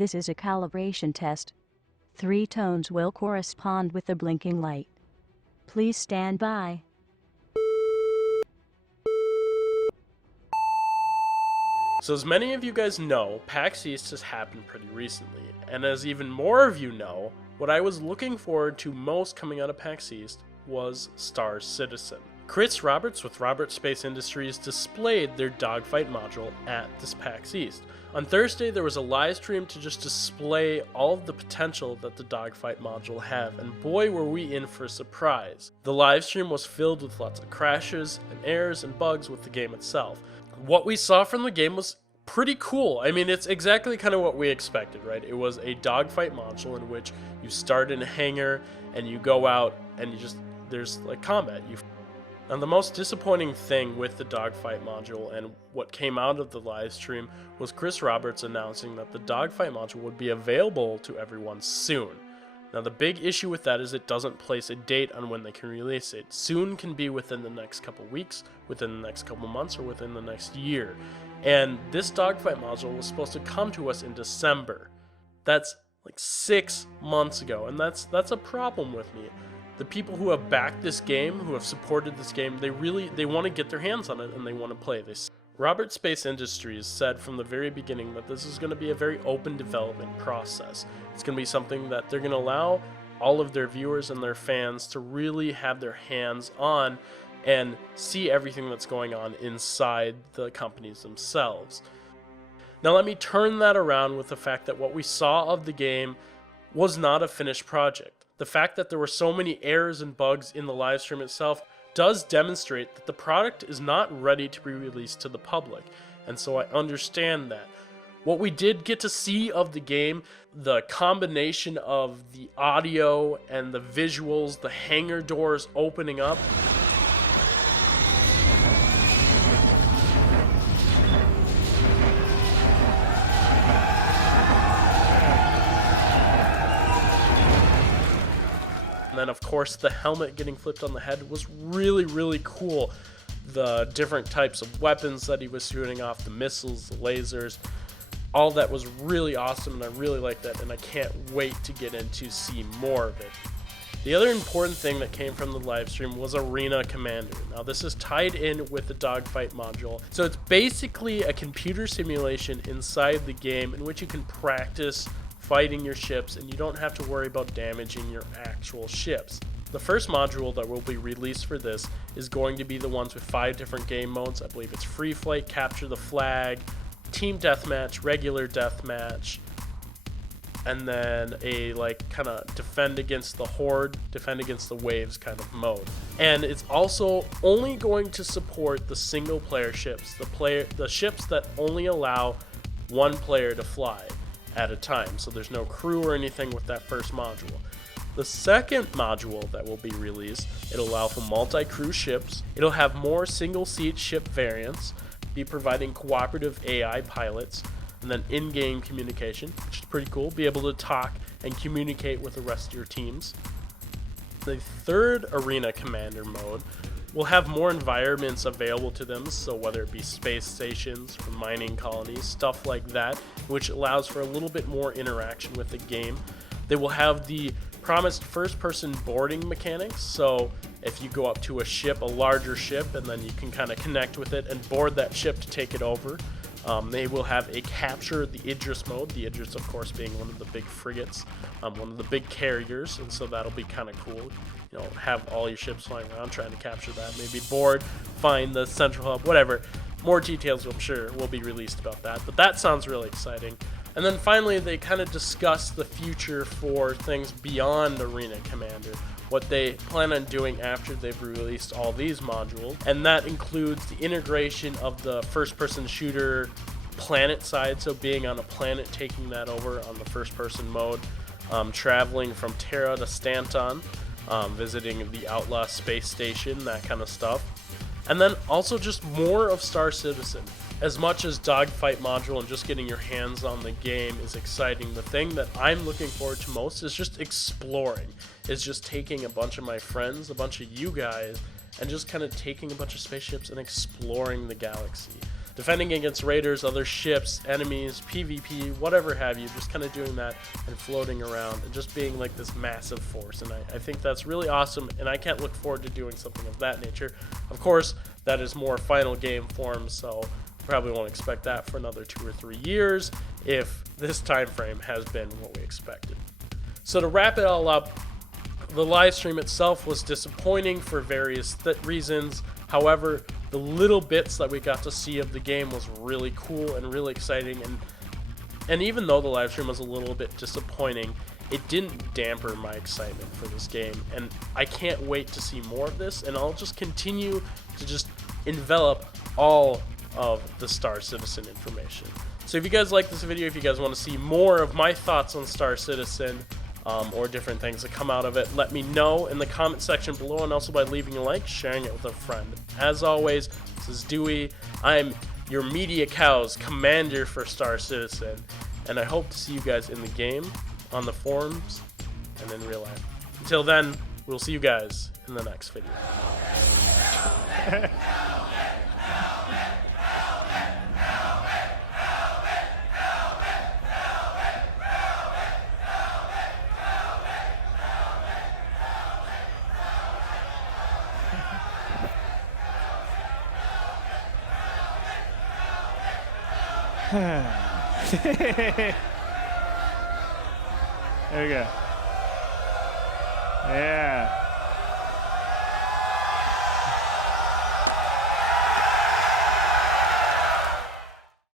This is a calibration test. 3 tones will correspond with the blinking light. Please stand by. So as many of you guys know, PAX East has happened pretty recently, and as even more of you know, what I was looking forward to most coming out of PAX East was Star Citizen. Chris Roberts with Roberts Space Industries displayed their Dogfight module at this PAX East. On Thursday, there was a live stream to just display all of the potential that the Dogfight module have, and boy were we in for a surprise. The live stream was filled with lots of crashes and errors and bugs with the game itself. What we saw from the game was pretty cool. I mean, it's exactly kind of what we expected, right? It was a dogfight module in which you start in a hangar and you go out and there's like combat. And the most disappointing thing with the dogfight module and what came out of the live stream was Chris Roberts announcing that the dogfight module would be available to everyone soon. Now the big issue with that is it doesn't place a date on when they can release it. Soon can be within the next couple weeks, within the next couple months, or within the next year. And this dogfight module was supposed to come to us in December. That's like 6 months ago, and that's a problem with me. The people who have backed this game, who have supported this game, they want to get their hands on it and they want to play this. Roberts Space Industries said from the very beginning that this is going to be a very open development process. It's going to be something that they're going to allow all of their viewers and their fans to really have their hands on and see everything that's going on inside the companies themselves. Now let me turn that around with the fact that what we saw of the game was not a finished project. The fact that there were so many errors and bugs in the live stream itself does demonstrate that the product is not ready to be released to the public, and so I understand that. What we did get to see of the game, the combination of the audio and the visuals, the hangar doors opening up, and then of course the helmet getting flipped on the head was really cool. The different types of weapons that he was shooting off, the missiles, the lasers, all that was really awesome, and I really like that, and I can't wait to get into see more of it. The other important thing that came from the live stream was Arena Commander. Now this is tied in with the dogfight module, so it's basically a computer simulation inside the game in which you can practice fighting your ships and you don't have to worry about damaging your actual ships. The first module that will be released for this is going to be the ones with 5 different game modes. I believe it's free flight, capture the flag, team deathmatch, regular deathmatch, and then a like kind of defend against the horde, defend against the waves kind of mode. And it's also only going to support the single player ships, the ships that only allow one player to fly at a time. So there's no crew or anything with that first module. The second module that will be released, it'll allow for multi-crew ships. It'll have more single-seat ship variants, be providing cooperative AI pilots, and then in-game communication, which is pretty cool. Be able to talk and communicate with the rest of your teams. The third Arena Commander mode will have more environments available to them, so whether it be space stations or mining colonies, stuff like that, which allows for a little bit more interaction with the game. They will have the promised first-person boarding mechanics, so if you go up to a ship, a larger ship, and then you can kind of connect with it and board that ship to take it over. They will have a capture the Idris mode, the Idris of course being one of the big frigates, one of the big carriers, and so that'll be kind of cool. You know, have all your ships flying around trying to capture that, maybe board, find the central hub, whatever. More details I'm sure will be released about that, but that sounds really exciting. And then finally they kind of discuss the future for things beyond Arena Commander, what they plan on doing after they've released all these modules, and that includes the integration of the first-person shooter planet side, so being on a planet, taking that over on the first-person mode, traveling from Terra to Stanton, visiting the Outlaw space station, that kind of stuff, and then also just more of Star Citizen. As much as Dogfight module and just getting your hands on the game is exciting, the thing that I'm looking forward to most is just exploring. Is just taking a bunch of my friends, a bunch of you guys, and just kind of taking a bunch of spaceships and exploring the galaxy. defending against raiders, other ships, enemies, PvP, whatever have you, just kind of doing that and floating around and just being like this massive force. And I think that's really awesome, and I can't look forward to doing something of that nature. Of course, that is more final game form, so probably won't expect that for another 2 or 3 years if this time frame has been what we expected. So to wrap it all up, the live stream itself was disappointing for various reasons. However, the little bits that we got to see of the game was really cool and really exciting, and even though the live stream was a little bit disappointing, it didn't damper my excitement for this game, and I can't wait to see more of this, and I'll just continue to just envelop all of the Star Citizen information. So if you guys like this video, if you guys want to see more of my thoughts on Star Citizen, or different things that come out of it, let me know in the comment section below, and also by leaving a like, sharing it with a friend. As always, this is Dewey. I'm your Media Cows commander for Star Citizen, and I hope to see you guys in the game, on the forums, and in real life. Until then, we'll see you guys in the next video. There we go. Yeah.